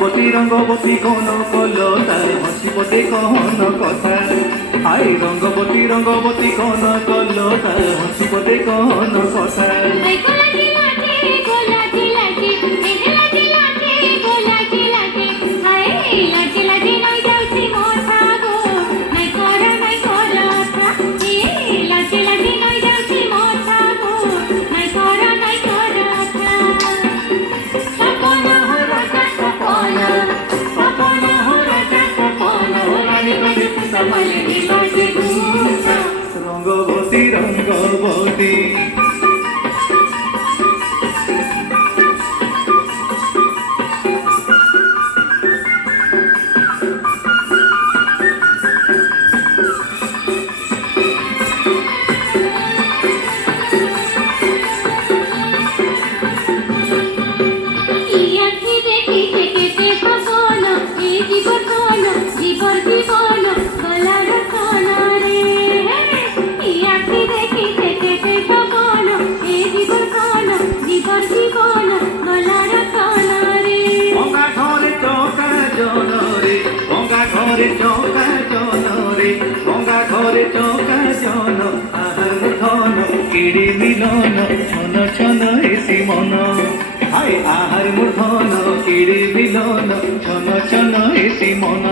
রঙ্গবতী কোন কলো তার হাসি পদে কহন কথা। হাই রঙ্গবতী কোন কলো তার হাসি পদে কহন কথা। রঙ্গবতী রঙ্গবতী চৌকা জনরে গঙ্গা ঘরে চৌকা জন আহার ধন কিড়ি মিলন ছন ছন এসি মন। হায় আহার মূর্ধন কিড়ি মিলন ছন ছন এসি মন।